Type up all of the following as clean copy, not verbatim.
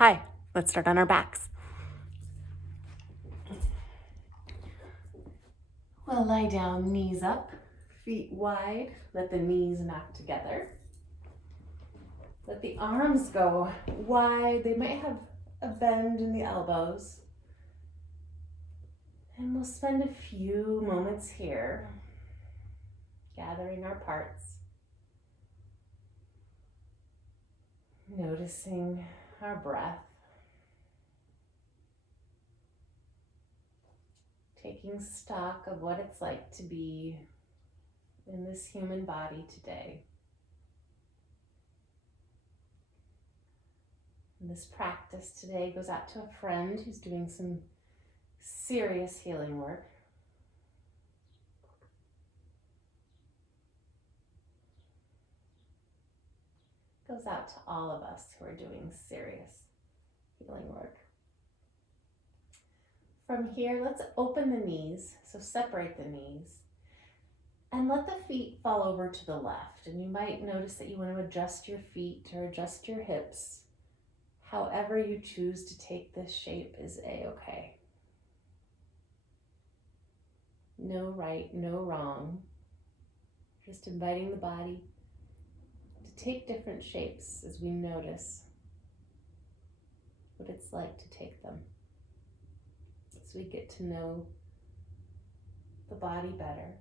Hi, let's start on our backs. We'll lie down, knees up, feet wide. Let the knees knock together. Let the arms go wide. They might have a bend in the elbows. And we'll spend a few moments here, gathering our parts, noticing our breath, taking stock of what it's like to be in this human body today. And this practice today goes out to a friend who's doing some serious healing work. Goes out to all of us who are doing serious healing work. From here, let's open the knees, so separate the knees, and let the feet fall over to the left. And you might notice that you want to adjust your feet or adjust your hips. However you choose to take this shape is a-okay. No right, no wrong. Just inviting the body to take different shapes as we notice what it's like to take them. As we get to know the body better,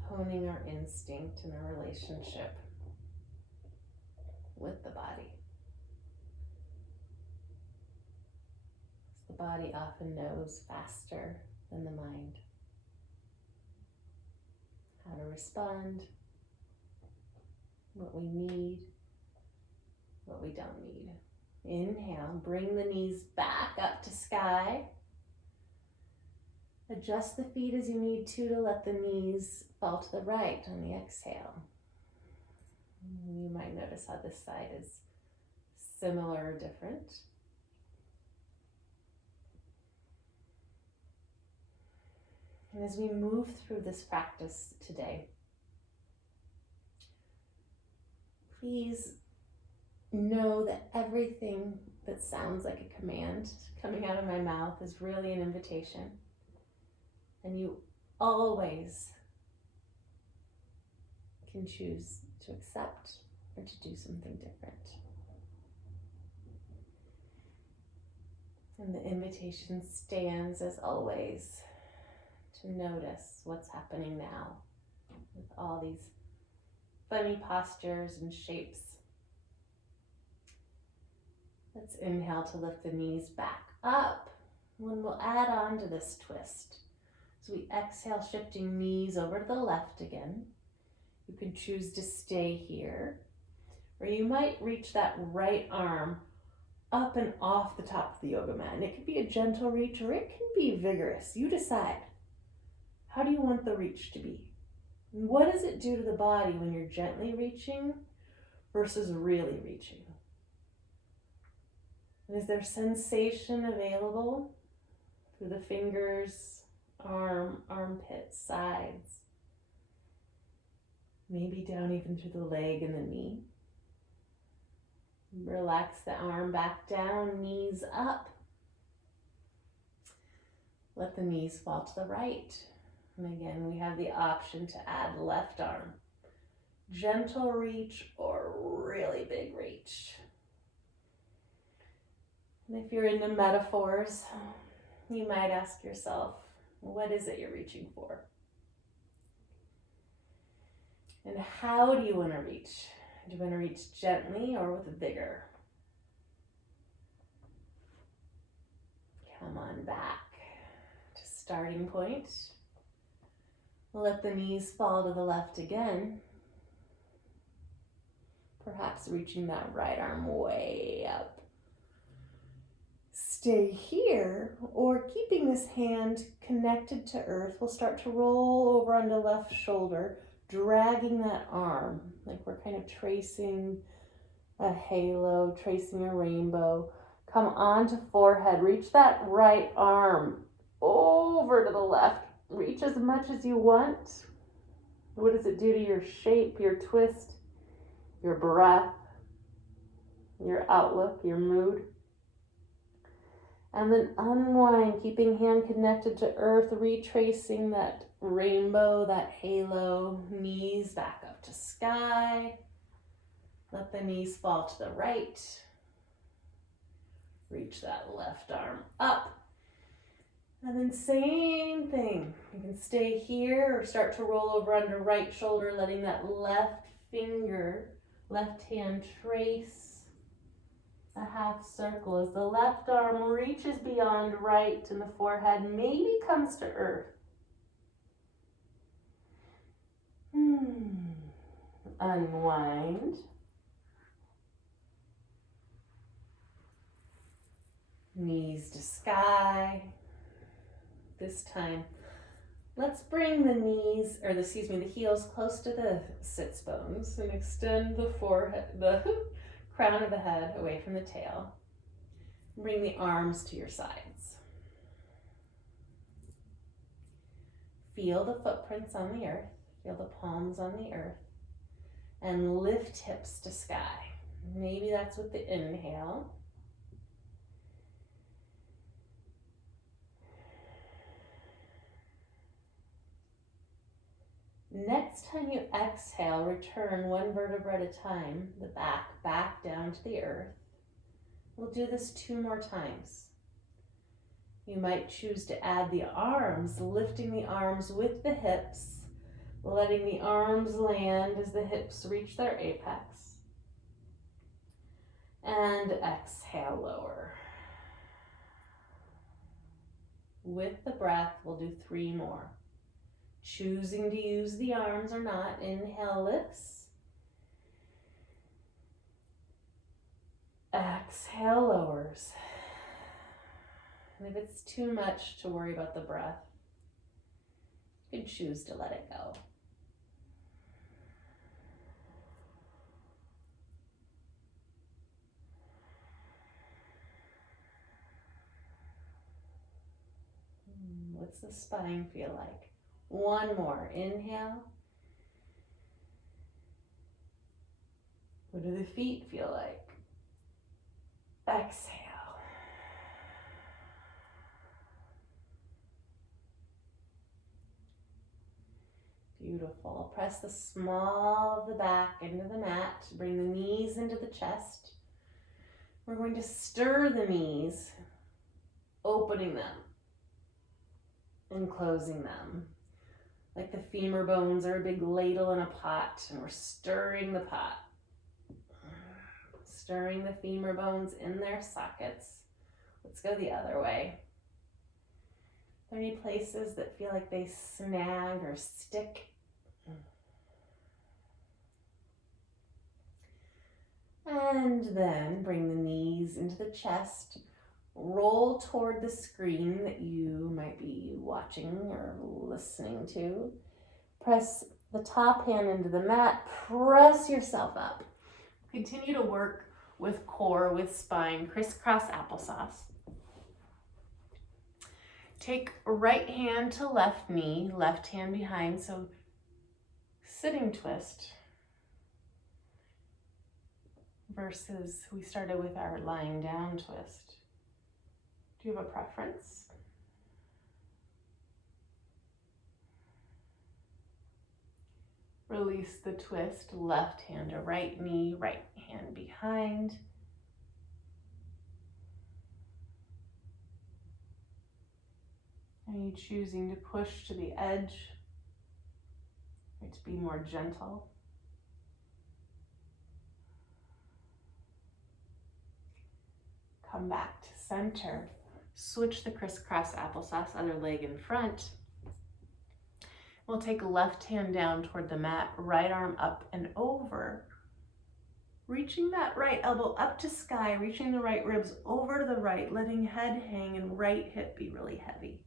honing our instinct and our relationship with the body. The body often knows faster than the mind how to respond, what we need, what we don't need. Inhale, bring the knees back up to sky. Adjust the feet as you need to let the knees fall to the right on the exhale. You might notice how this side is similar or different. And as we move through this practice today, please know that everything that sounds like a command coming out of my mouth is really an invitation. And you always can choose to accept or to do something different. And the invitation stands as always to notice what's happening now with all these funny postures and shapes. Let's inhale to lift the knees back up. And we'll add on to this twist. So we exhale, shifting knees over to the left again. You can choose to stay here, or you might reach that right arm up and off the top of the yoga mat. And it can be a gentle reach or it can be vigorous. You decide. How do you want the reach to be? And what does it do to the body when you're gently reaching versus really reaching? And is there sensation available through the fingers, armpits, sides? Maybe down even through the leg and the knee. Relax the arm back down, knees up. Let the knees fall to the right. And again, we have the option to add left arm. Gentle reach or really big reach. And if you're into metaphors, you might ask yourself, what is it you're reaching for? And how do you want to reach? Do you want to reach gently or with vigor? Come on back to starting point. Let the knees fall to the left again. Perhaps reaching that right arm way up. Stay here, or keeping this hand connected to earth, we'll start to roll over on the left shoulder, dragging that arm, like we're kind of tracing a halo, tracing a rainbow. Come onto forehead, reach that right arm over to the left. Reach as much as you want. What does it do to your shape, your twist, your breath? your outlook, your mood. And then unwind, keeping hand connected to earth, retracing that rainbow, that halo, knees back up to sky. Let the knees fall to the right. Reach that left arm up. And then same thing. You can stay here or start to roll over under right shoulder, letting that left finger, left hand trace a half circle as the left arm reaches beyond right and the forehead maybe comes to earth. Unwind. Knees to sky. This time, let's bring the knees, or the heels close to the sits bones and extend the forehead, the crown of the head away from the tail. Bring the arms to your sides. Feel the footprints on the earth. Feel the palms on the earth. And lift hips to sky. Maybe that's with the inhale. Next time you exhale, return one vertebra at a time, the back down to the earth. We'll do this 2 more times. You might choose to add the arms, lifting the arms with the hips, letting the arms land as the hips reach their apex. And exhale, lower. With the breath, we'll do 3 more. Choosing to use the arms or not, inhale lifts. Exhale lowers. And if it's too much to worry about the breath, you can choose to let it go. What's the spine feel like? 1 more. Inhale. What do the feet feel like? Exhale. Beautiful. Press the small of the back into the mat. Bring the knees into the chest. We're going to stir the knees, opening them and closing them. Like the femur bones are a big ladle in a pot, and we're stirring the pot. Stirring the femur bones in their sockets. Let's go the other way. Are there any places that feel like they snag or stick? And then bring the knees into the chest. Roll toward the screen that you might be watching or listening to. Press the top hand into the mat. Press yourself up. Continue to work with core, with spine, crisscross applesauce. Take right hand to left knee, left hand behind, so sitting twist versus we started with our lying down twist. Do you have a preference? Release the twist, left hand to right knee, right hand behind. Are you choosing to push to the edge or to be more gentle? Come back to center. Switch the crisscross applesauce, other leg in front. We'll take left hand down toward the mat, right arm up and over. Reaching that right elbow up to sky, reaching the right ribs over to the right, letting head hang and right hip be really heavy.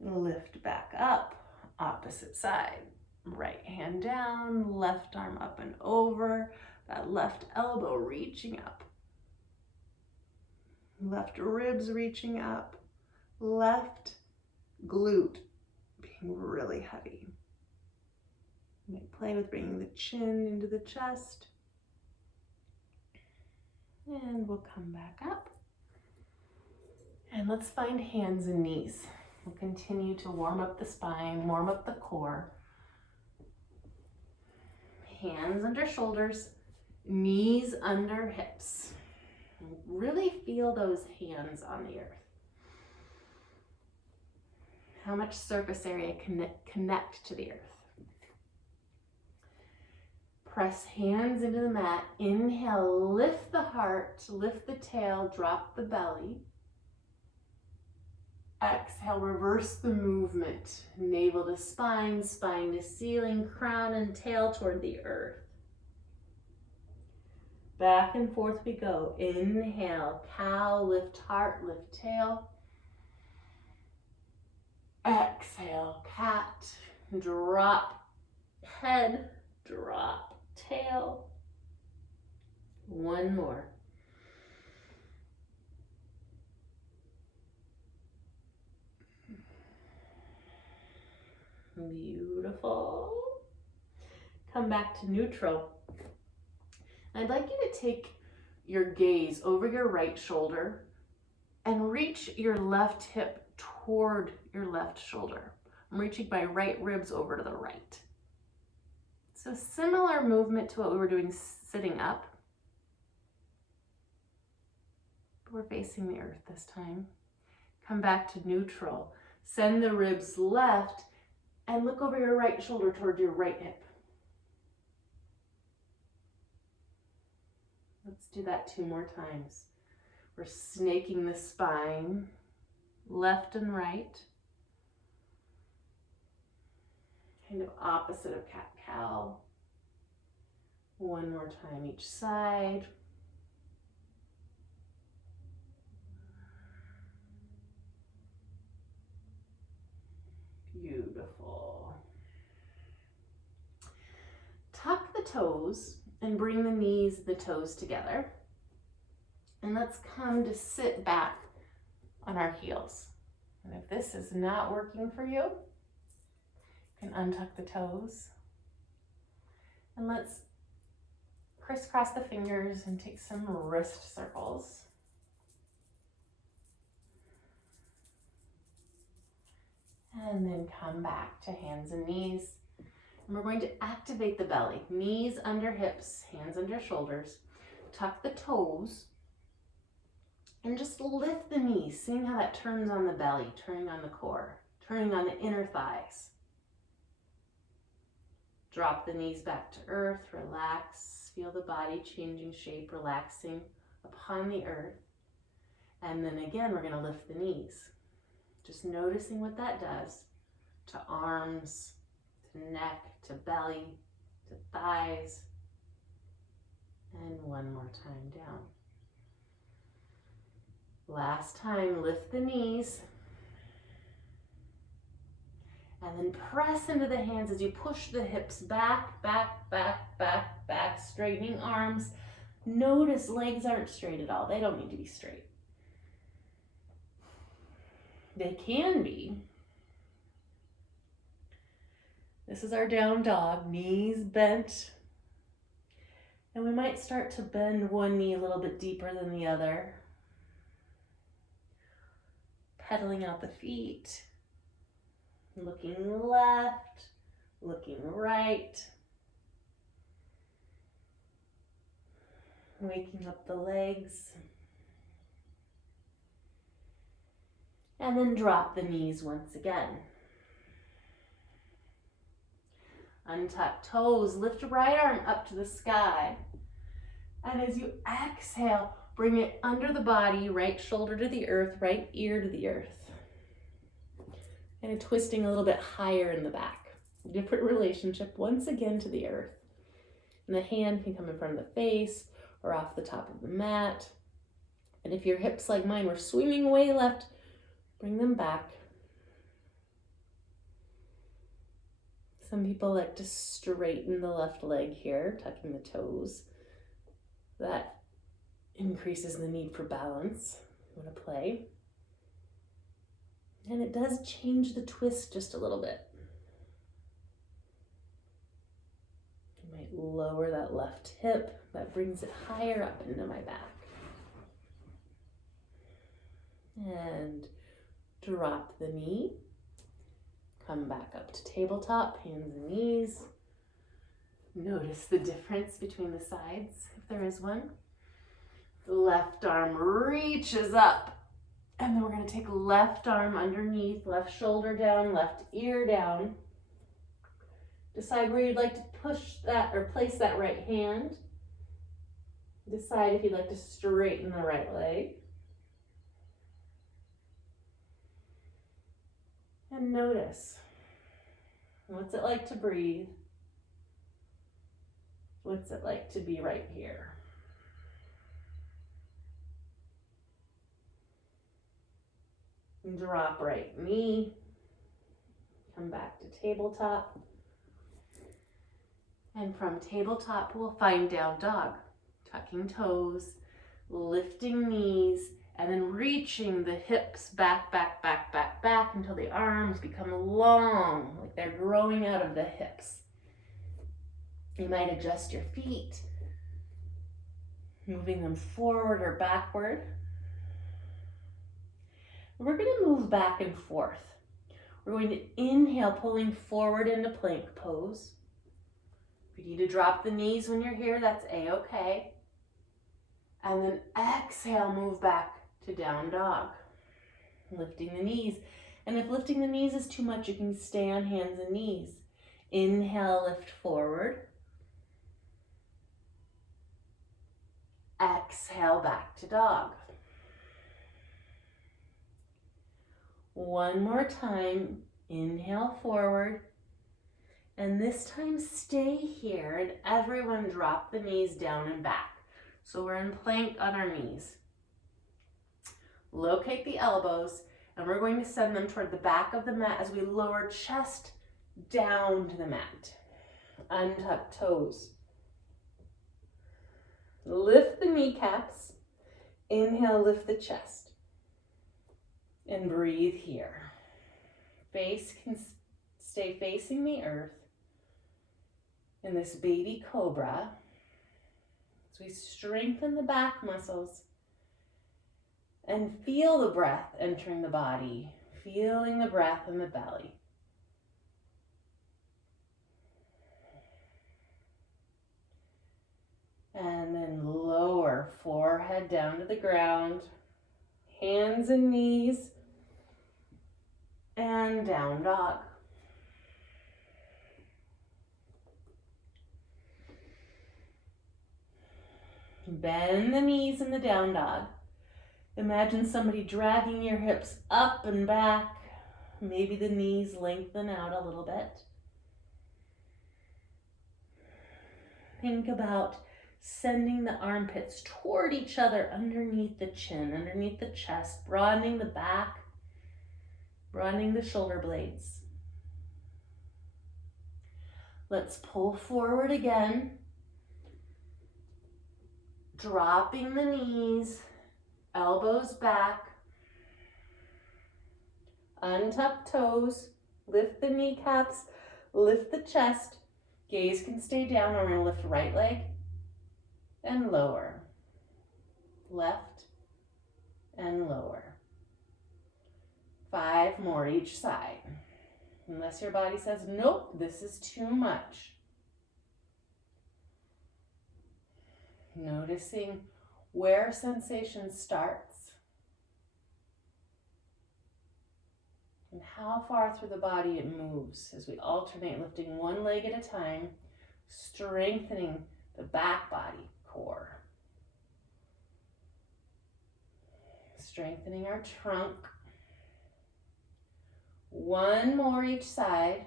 Lift back up, opposite side. Right hand down, left arm up and over, that left elbow reaching up. Left ribs reaching up, left glute being really heavy. You might play with bringing the chin into the chest. And we'll come back up. And let's find hands and knees. We'll continue to warm up the spine, warm up the core. Hands under shoulders, knees under hips. Really feel those hands on the earth. How much surface area connect to the earth. Press hands into the mat. Inhale, lift the heart, lift the tail, drop the belly. Exhale, reverse the movement. Navel to spine, spine to ceiling, crown and tail toward the earth. Back and forth we go. Inhale, cow, lift heart, lift tail. Exhale, cat, drop head, drop tail. One more. Beautiful. Come back to neutral. I'd like you to take your gaze over your right shoulder and reach your left hip toward your left shoulder. I'm reaching my right ribs over to the right. So similar movement to what we were doing sitting up. But we're facing the earth this time. Come back to neutral. Send the ribs left and look over your right shoulder toward your right hip. Let's do that 2 more times. We're snaking the spine, left and right. Kind of opposite of cat-cow. 1 more time each side. Beautiful. Tuck the toes and bring the toes together. And let's come to sit back on our heels. And if this is not working for you, you can untuck the toes. And let's crisscross the fingers and take some wrist circles. And then come back to hands and knees. And we're going to activate the belly. Knees under hips, hands under shoulders. Tuck the toes. And just lift the knees, seeing how that turns on the belly, turning on the core, turning on the inner thighs. Drop the knees back to earth, relax. Feel the body changing shape, relaxing upon the earth. And then again, we're going to lift the knees. Just noticing what that does to arms, to neck, to belly, to thighs. And 1 more time down. Last time, lift the knees. And then press into the hands as you push the hips back, back, back, back, back, straightening arms. Notice legs aren't straight at all. They don't need to be straight. They can be. This is our down dog, knees bent. And we might start to bend one knee a little bit deeper than the other. Pedaling out the feet. Looking left, looking right. Waking up the legs. And then drop the knees once again. Untuck toes, lift right arm up to the sky. And as you exhale, bring it under the body, right shoulder to the earth, right ear to the earth. And twisting a little bit higher in the back. Different relationship once again to the earth. And the hand can come in front of the face or off the top of the mat. And if your hips like mine were swinging way left, bring them back. Some people like to straighten the left leg here, tucking the toes. That increases the need for balance. I'm going to play. And it does change the twist just a little bit. I might lower that left hip. That brings it higher up into my back. And drop the knee. Come back up to tabletop, hands and knees. Notice the difference between the sides, if there is one. The left arm reaches up. And then we're going to take left arm underneath, left shoulder down, left ear down. Decide where you'd like to push that or place that right hand. Decide if you'd like to straighten the right leg. And notice, what's it like to breathe? What's it like to be right here? Drop right knee. Come back to tabletop. And from tabletop, we'll find down dog. Tucking toes, lifting knees, and then reaching the hips back, back, back, back, back until the arms become long, like they're growing out of the hips. You might adjust your feet, moving them forward or backward. We're going to move back and forth. We're going to inhale, pulling forward into plank pose. If you need to drop the knees when you're here, that's a-okay. And then exhale, move back to down dog. Lifting the knees. And if lifting the knees is too much, you can stay on hands and knees. Inhale, lift forward. Exhale, back to dog. One more time, inhale forward, and this time stay here and everyone drop the knees down and back. So we're in plank on our knees. Locate the elbows and we're going to send them toward the back of the mat as we lower chest down to the mat. Untuck toes. Lift the kneecaps. Inhale, lift the chest. And breathe here. Face can stay facing the earth in this baby cobra. So we strengthen the back muscles and feel the breath entering the body, feeling the breath in the belly. And then lower forehead down to the ground, hands and knees, and down dog. Bend the knees in the down dog. Imagine somebody dragging your hips up and back. Maybe the knees lengthen out a little bit. Think about sending the armpits toward each other underneath the chin, underneath the chest, broadening the back, broadening the shoulder blades. Let's pull forward again, dropping the knees, elbows back, untuck toes, lift the kneecaps, lift the chest, gaze can stay down. We're going to lift right leg and lower, left and lower. 5 more each side. Unless your body says, nope, this is too much. Noticing where sensation starts and how far through the body it moves as we alternate lifting one leg at a time, strengthening the back body core. Strengthening our trunk. 1 more each side.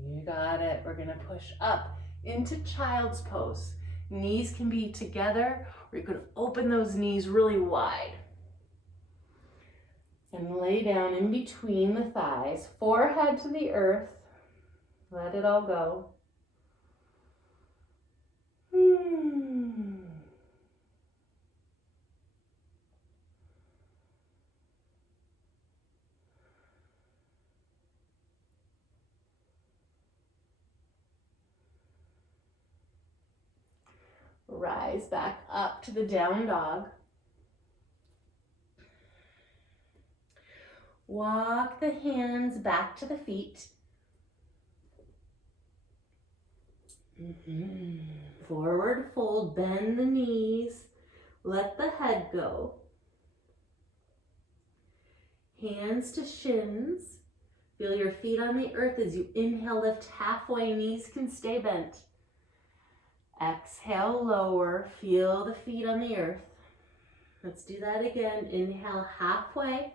You got it. We're going to push up into child's pose. Knees can be together, or you could open those knees really wide. And lay down in between the thighs, forehead to the earth. Let it all go. Rise back up to the down dog. Walk the hands back to the feet. Forward fold, bend the knees, let the head go. Hands to shins. Feel your feet on the earth as you inhale, lift halfway, knees can stay bent. Exhale, lower, feel the feet on the earth. Let's do that again. Inhale halfway.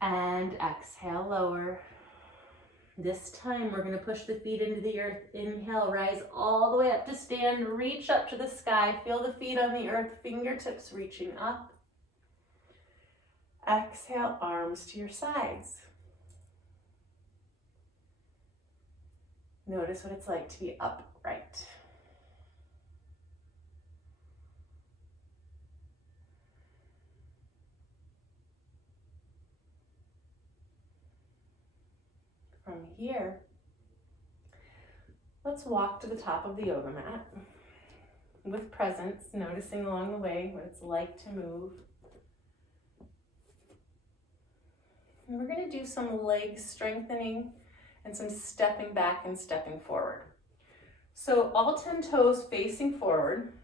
And exhale, lower. This time we're going to push the feet into the earth. Inhale, rise all the way up to stand. Reach up to the sky. Feel the feet on the earth, fingertips reaching up. Exhale, arms to your sides. Notice what it's like to be upright. From here, let's walk to the top of the yoga mat with presence, noticing along the way what it's like to move. And we're going to do some leg strengthening and some stepping back and stepping forward. So all 10 toes facing forward.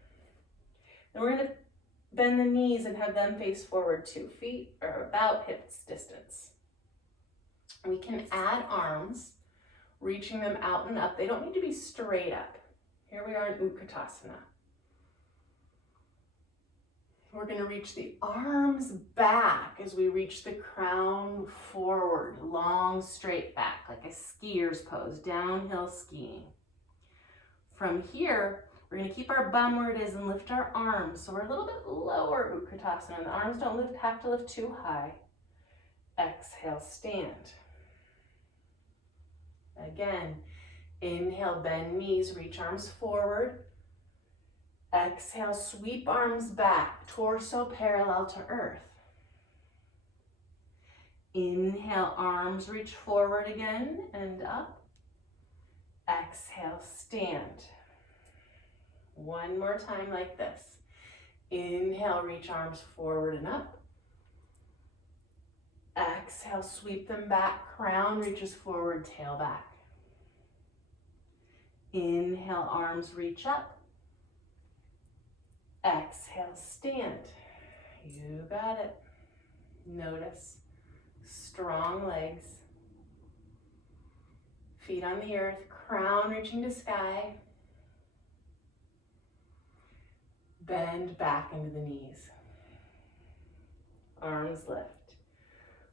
And we're going to bend the knees and have them face forward 2 feet or about hips distance. We can add arms, reaching them out and up. They don't need to be straight up. Here we are in Utkatasana. We're going to reach the arms back as we reach the crown forward, long straight back, like a skier's pose, downhill skiing. From here, we're going to keep our bum where it is and lift our arms. So we're a little bit lower Utkatasana. The arms don't have to lift too high. Exhale, stand. Again, inhale, bend knees, reach arms forward. Exhale, sweep arms back, torso parallel to earth. Inhale, arms reach forward again and up. Exhale, stand. One more time like this. Inhale, reach arms forward and up. Exhale, sweep them back, crown reaches forward, tail back. Inhale, arms reach up. Exhale, stand. You got it. Notice strong legs. Feet on the earth, crown reaching to sky. Bend back into the knees. Arms lift.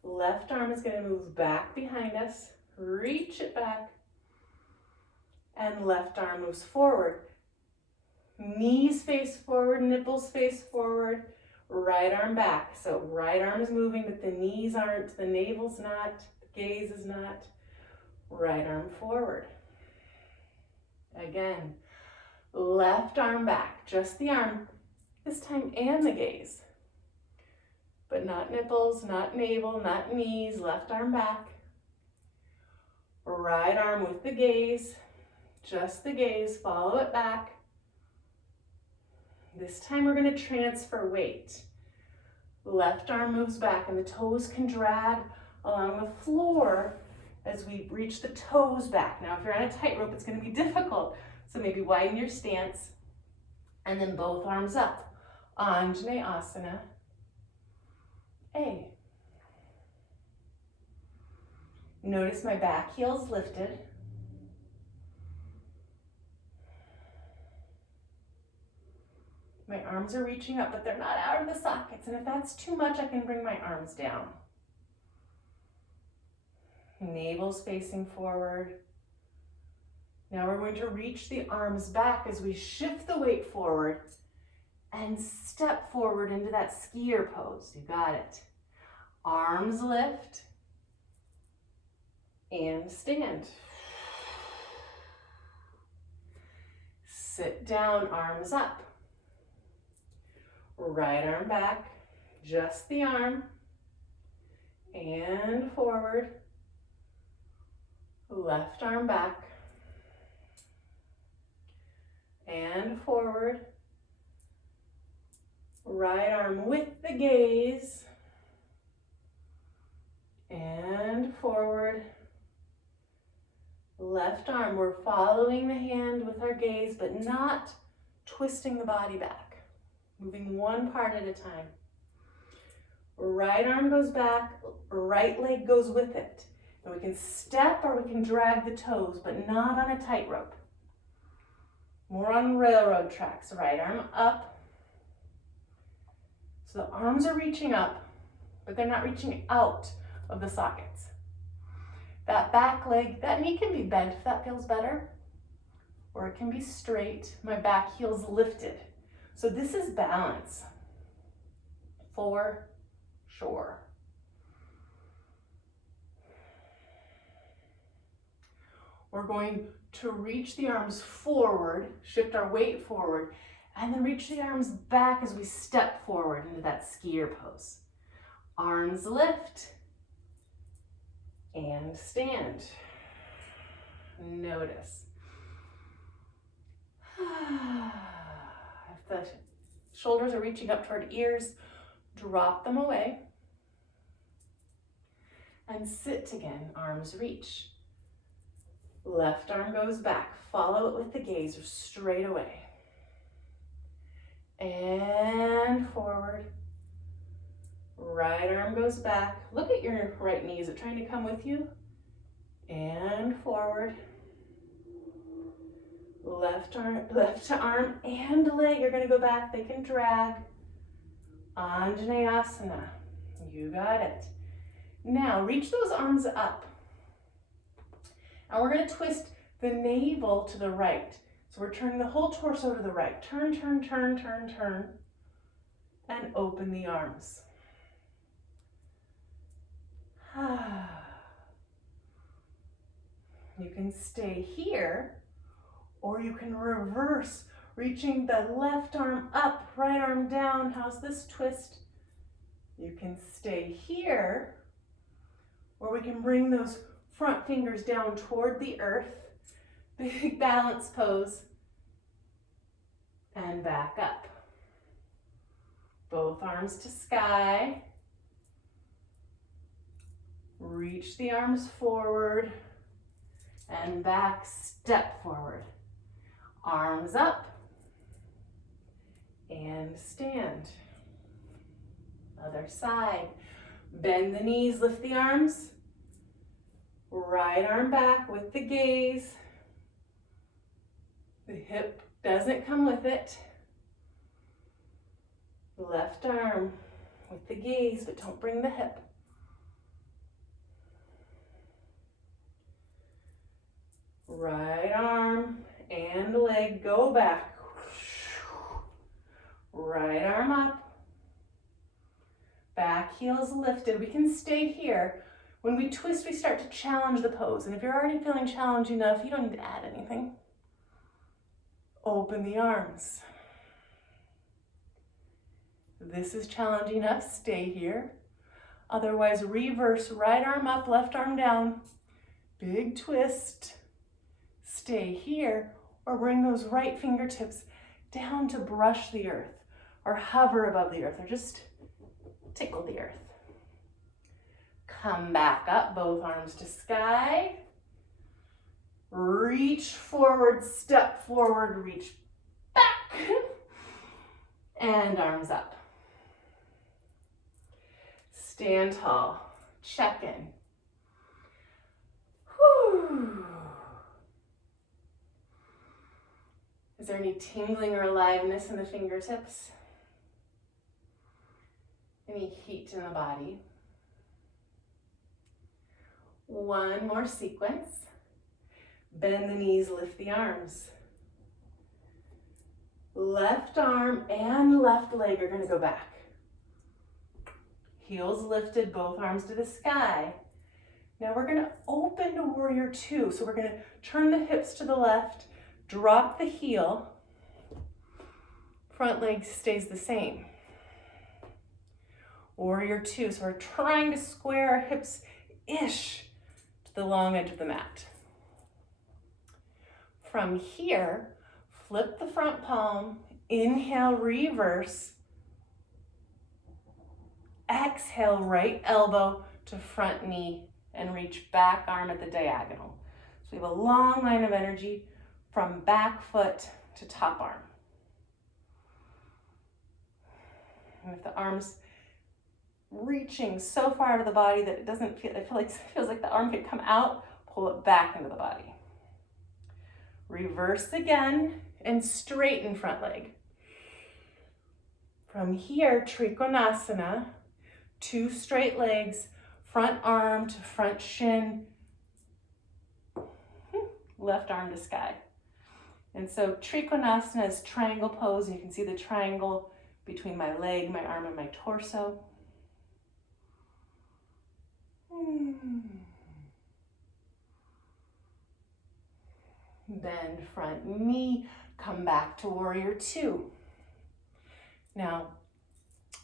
Left arm is going to move back behind us. Reach it back. And left arm moves forward. Knees face forward, nipples face forward, right arm back. So right arm is moving, but the knees aren't, the navel's not, the gaze is not. Right arm forward. Again, left arm back, just the arm, this time and the gaze. But not nipples, not navel, not knees, left arm back. Right arm with the gaze, just the gaze, follow it back. This time we're going to transfer weight. Left arm moves back and the toes can drag along the floor as we reach the toes back. Now if you're on a tightrope, it's going to be difficult. So maybe widen your stance and then both arms up. Anjaneyasana. A. Notice my back heel's lifted. My arms are reaching up, but they're not out of the sockets. And if that's too much, I can bring my arms down. Navel's facing forward. Now we're going to reach the arms back as we shift the weight forward and step forward into that skier pose. You got it. Arms lift and stand. Sit down, arms up. Right arm back, just the arm, and forward. Left arm back. and forward. Right arm with the gaze and forward. Left arm, we're following the hand with our gaze, but not twisting the body back. Moving one part at a time. Right arm goes back, right leg goes with it. And we can step or we can drag the toes, but not on a tightrope. More on railroad tracks. Right arm up. So the arms are reaching up, but they're not reaching out of the sockets. That back leg, that knee can be bent if that feels better, or it can be straight. My back heel's lifted. So this is balance, for sure. We're going to reach the arms forward, shift our weight forward, and then reach the arms back as we step forward into that skier pose. Arms lift and stand. Notice. If the shoulders are reaching up toward ears, drop them away. And sit again, arms reach. Left arm goes back, follow it with the gaze or straight away. And forward. Right arm goes back. Look at your right knee, is it trying to come with you? And forward. Left arm and leg are gonna go back, they can drag. Anjaneyasana, you got it. Now reach those arms up. And we're gonna twist the navel to the right. So we're turning the whole torso to the right. Turn, turn, turn, turn, turn. And open the arms. You can stay here, or you can reverse, reaching the left arm up, right arm down. How's this twist? You can stay here, or we can bring those front fingers down toward the earth. Big balance pose. And back up. Both arms to sky. Reach the arms forward and back, step forward. Arms up and stand. Other side. Bend the knees, lift the arms. Right arm back with the gaze. The hip doesn't come with it. Left arm with the gaze, but don't bring the hip. Right arm and leg go back. Right arm up. Back heel's lifted. We can stay here. When we twist, we start to challenge the pose. And if you're already feeling challenged enough, you don't need to add anything. Open the arms. This is challenging enough. Stay here. Otherwise, reverse. Right arm up, left arm down. Big twist. Stay here, or bring those right fingertips down to brush the earth, or hover above the earth, or just tickle the earth. Come back up, both arms to sky. Reach forward, step forward, reach back. And arms up. Stand tall, check in. Whew. Is there any tingling or aliveness in the fingertips? Any heat in the body? One more sequence. Bend the knees, lift the arms. Left arm and left leg are going to go back. Heels lifted, both arms to the sky. Now we're going to open to warrior two. So we're going to turn the hips to the left, drop the heel, front leg stays the same. Warrior two, so we're trying to square our hips-ish to the long edge of the mat. From here, Flip the front palm, inhale, reverse. Exhale, right elbow to front knee and reach back arm at the diagonal. So we have a long line of energy from back foot to top arm. And if the arm's reaching so far out of the body that it doesn't feel, it feels like the arm could come out, pull it back into the body. Reverse again and straighten front leg. From here, Trikonasana, 2 straight legs, front arm to front shin, left arm to sky. And so Trikonasana is triangle pose, and you can see the triangle between my leg, my arm, and my torso. Bend front knee, come back to warrior 2. Now,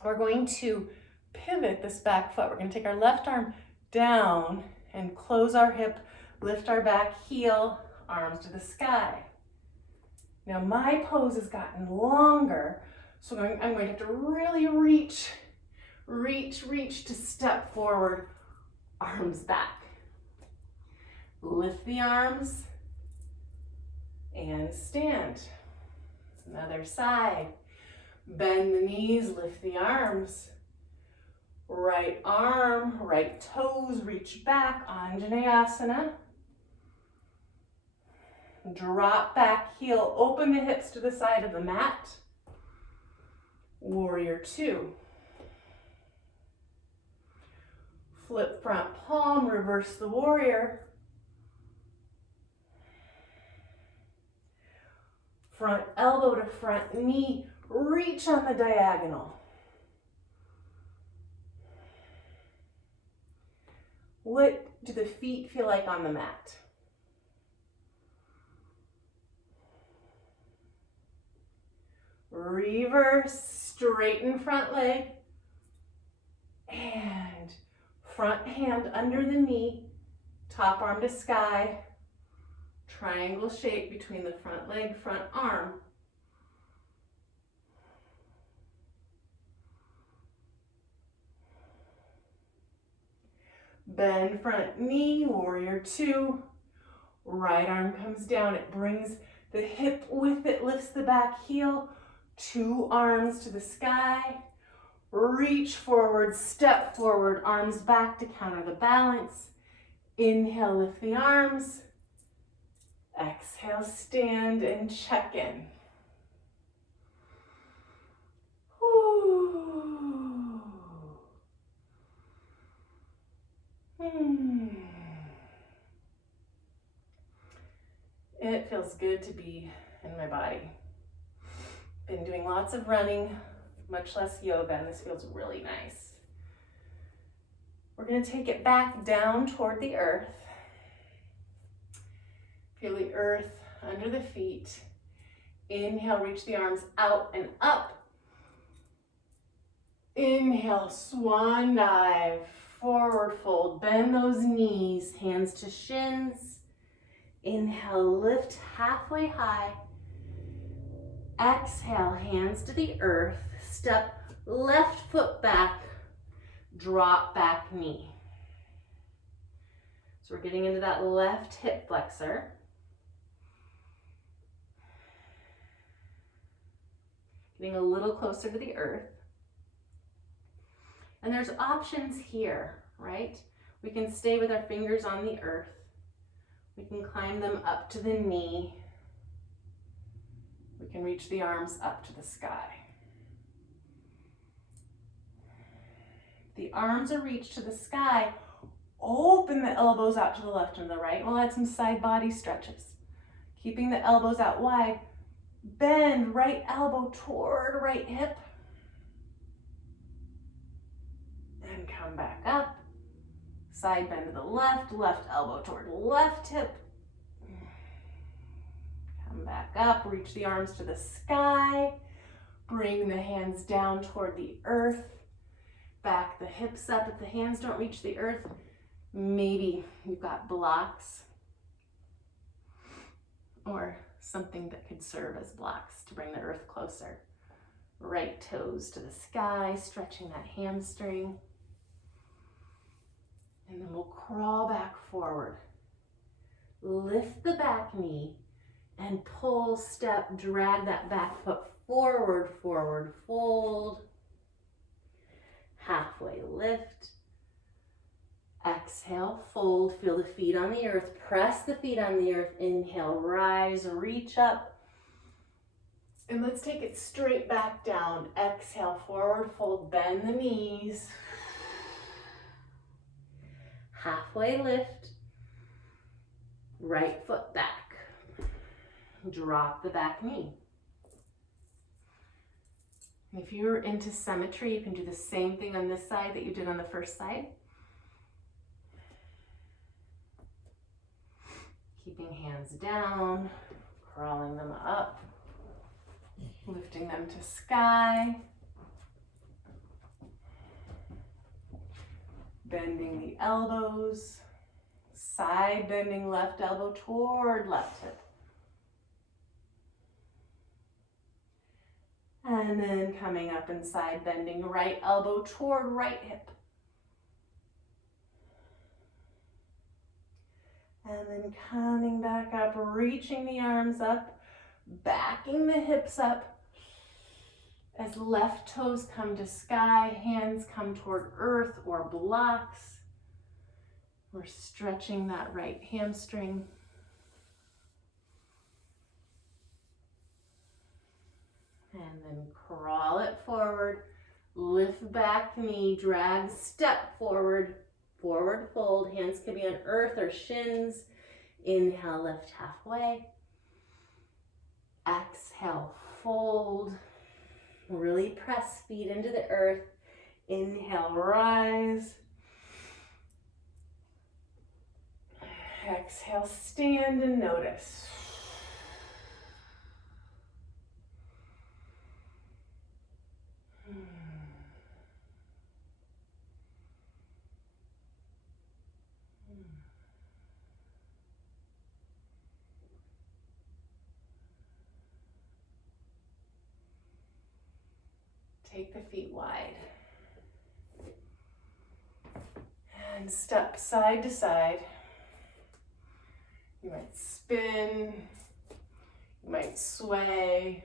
we're going to pivot this back foot. We're going to take our left arm down and close our hip, lift our back heel, arms to the sky. Now, my pose has gotten longer, so I'm going to have to really reach to step forward, arms back. Lift the arms and stand. Another side. Bend the knees, lift the arms. Right arm, right toes, reach back, Anjaneyasana. Drop back heel, open the hips to the side of the mat. Warrior 2. Flip front palm, reverse the warrior. Front elbow to front knee, reach on the diagonal. What do the feet feel like on the mat? Reverse, straighten front leg, and front hand under the knee, top arm to sky, triangle shape between the front leg, front arm. Bend front knee, warrior 2. Right arm comes down, it brings the hip with it, lifts the back heel, 2 arms to the sky. Reach forward, step forward, arms back to counter the balance. Inhale, lift the arms. Exhale, stand and check in. It feels good to be in my body. Been doing lots of running, much less yoga, and this feels really nice. We're going to take it back down toward the earth. Feel the earth under the feet. Inhale, reach the arms out and up. Inhale, swan dive, forward fold. Bend those knees, hands to shins. Inhale, lift halfway high. Exhale, hands to the earth. Step left foot back, drop back knee. So we're getting into that left hip flexor. Getting a little closer to the earth. And there's options here, right? We can stay with our fingers on the earth. We can climb them up to the knee. We can reach the arms up to the sky. The arms are reached to the sky. Open the elbows out to the left and the right. We'll add some side body stretches. Keeping the elbows out wide. Bend right elbow toward right hip. And come back up. Side bend to the left, left elbow toward left hip. Come back up, reach the arms to the sky. Bring the hands down toward the earth. Back the hips up. If the hands don't reach the earth, maybe you've got blocks or something that could serve as blocks to bring the earth closer. Right toes to the sky, stretching that hamstring. And then we'll crawl back forward. Lift the back knee and pull, step, drag that back foot forward, forward, fold. Halfway lift. Exhale, fold, feel the feet on the earth, press the feet on the earth. Inhale, rise, reach up. And let's take it straight back down. Exhale, forward fold, bend the knees. Halfway lift. Right foot back. Drop the back knee. If you're into symmetry, you can do the same thing on this side that you did on the first side. Keeping hands down, crawling them up, lifting them to sky. Bending the elbows, side bending left elbow toward left hip. And then coming up and side bending right elbow toward right hip. And then coming back up, reaching the arms up, backing the hips up. As left toes come to sky, hands come toward earth or blocks. We're stretching that right hamstring. And then crawl it forward, lift back knee, drag, step forward, forward fold. Hands can be on earth or shins. Inhale, lift halfway. Exhale, fold. Really press feet into the earth. Inhale, rise. Exhale, stand and notice. Take the feet wide. And step side to side. You might spin, you might sway,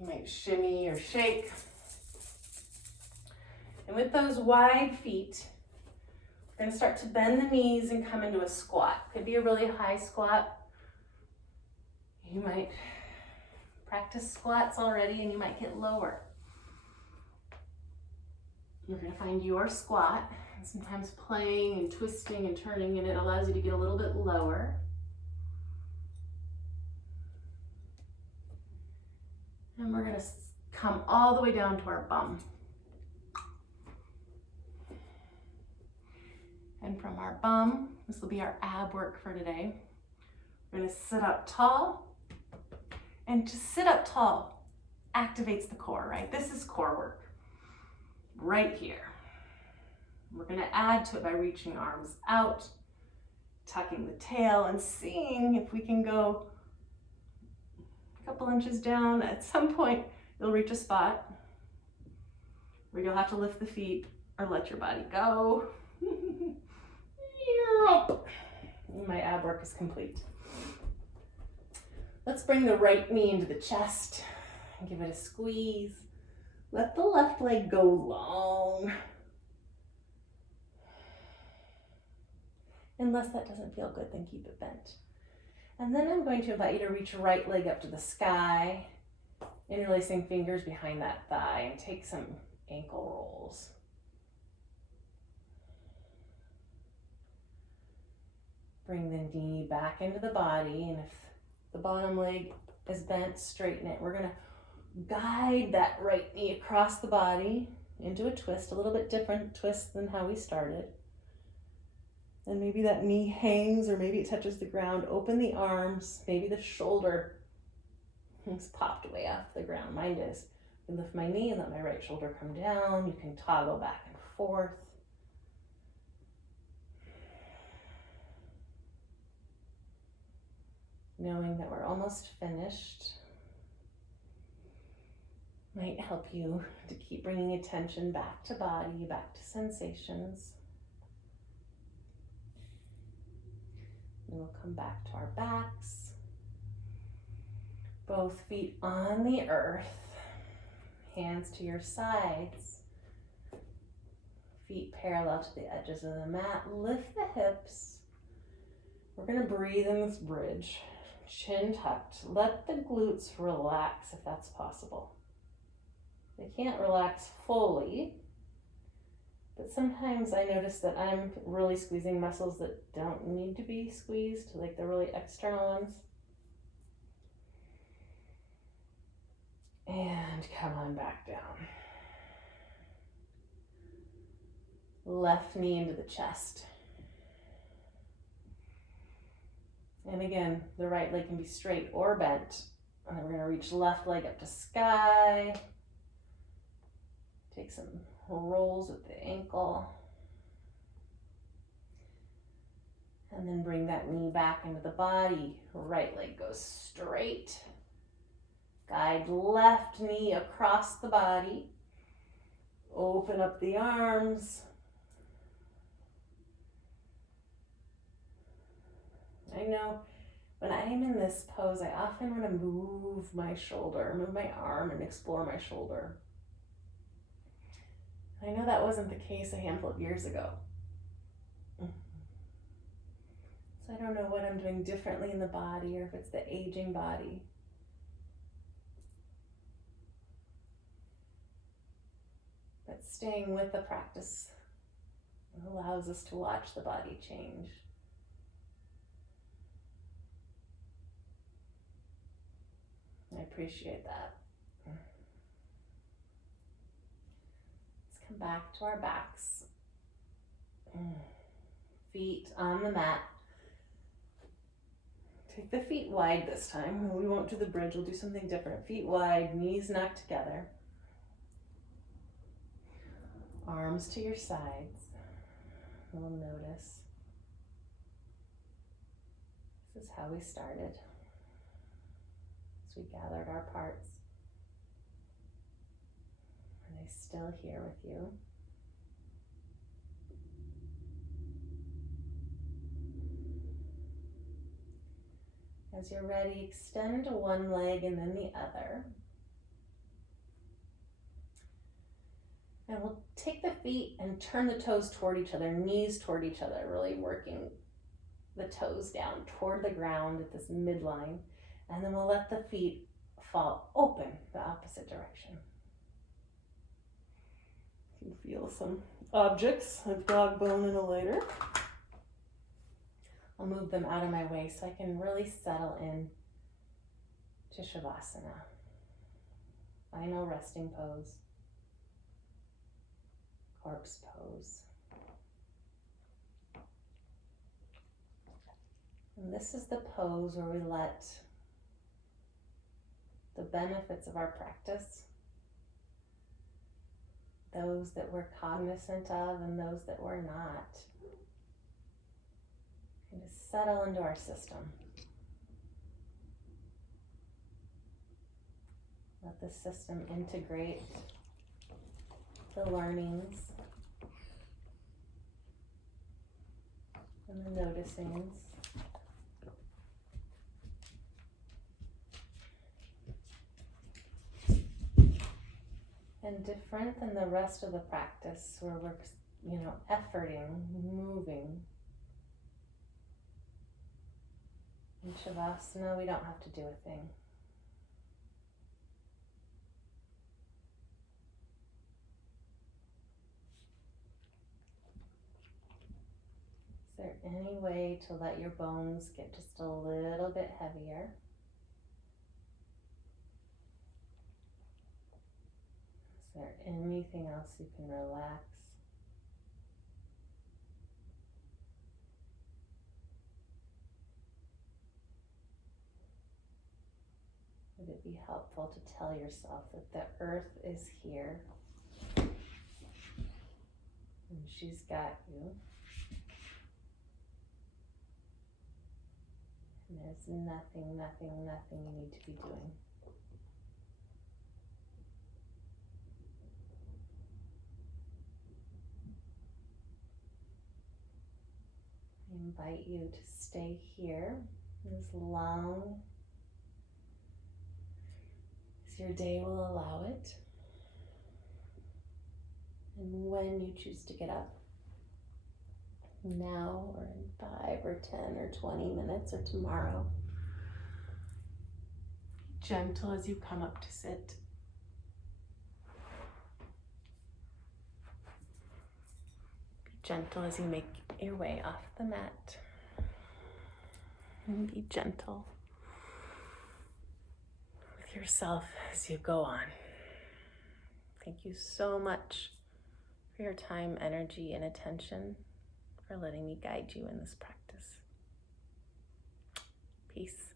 you might shimmy or shake. And with those wide feet, we're going to start to bend the knees and come into a squat. Could be a really high squat. You might practice squats already and you might get lower. You're going to find your squat, and sometimes playing and twisting and turning, and it allows you to get a little bit lower. And we're going to come all the way down to our bum. And from our bum, this will be our ab work for today. We're going to sit up tall. And to sit up tall activates the core, right? This is core work right here. We're going to add to it by reaching arms out, tucking the tail, and seeing if we can go a couple inches down. At some point, you'll reach a spot where you'll have to lift the feet or let your body go. My ab work is complete. Let's bring the right knee into the chest and give it a squeeze. Let the left leg go long. Unless that doesn't feel good, then keep it bent. And then I'm going to invite you to reach your right leg up to the sky, interlacing fingers behind that thigh, and take some ankle rolls. Bring the knee back into the body, and if the bottom leg is bent, straighten it. We're gonna guide that right knee across the body into a twist, a little bit different twist than how we started. And maybe that knee hangs, or maybe it touches the ground. Open the arms, maybe the shoulder has popped way off the ground. Mine is. I lift my knee and let my right shoulder come down. You can toggle back and forth. Knowing that we're almost finished might help you to keep bringing attention back to body, back to sensations. And we'll come back to our backs. Both feet on the earth, hands to your sides, feet parallel to the edges of the mat. Lift the hips. We're going to breathe in this bridge. Chin tucked. Let the glutes relax if that's possible. They can't relax fully, but sometimes I notice that I'm really squeezing muscles that don't need to be squeezed, like the really external ones. And come on back down. Left knee into the chest. And again, the right leg can be straight or bent. And then we're going to reach left leg up to sky. Take some rolls with the ankle. And then bring that knee back into the body. Right leg goes straight. Guide left knee across the body. Open up the arms. I know when I'm in this pose, I often want to move my shoulder, move my arm and explore my shoulder. I know that wasn't the case a handful of years ago. So I don't know what I'm doing differently in the body or if it's the aging body. But staying with the practice allows us to watch the body change. I appreciate that. Let's come back to our backs. Feet on the mat. Take the feet wide this time. We won't do the bridge, we'll do something different. Feet wide, knees knocked together. Arms to your sides. We'll notice. This is how we started. As we gathered our parts. Are they still here with you? As you're ready, extend one leg and then the other. And we'll take the feet and turn the toes toward each other, knees toward each other, really working the toes down toward the ground at this midline. And then we'll let the feet fall open the opposite direction. You can feel some objects. I've dog bone in a later. I'll move them out of my way so I can really settle in to Shavasana. Final resting pose. Corpse pose. And this is the pose where we let the benefits of our practice, those that we're cognizant of and those that we're not, kind of settle into our system. Let the system integrate the learnings and the noticings. And different than the rest of the practice where we're, efforting, moving. In Shavasana, we don't have to do a thing. Is there any way to let your bones get just a little bit heavier? Is there anything else you can relax? Would it be helpful to tell yourself that the earth is here and she's got you? And there's nothing, nothing, nothing you need to be doing. I invite you to stay here as long as your day will allow it. And when you choose to get up, now or in 5 or 10 or 20 minutes or tomorrow, be gentle as you come up to sit. Be gentle as you make your way off the mat. And be gentle with yourself as you go on. Thank you so much for your time, energy, and attention, for letting me guide you in this practice. Peace.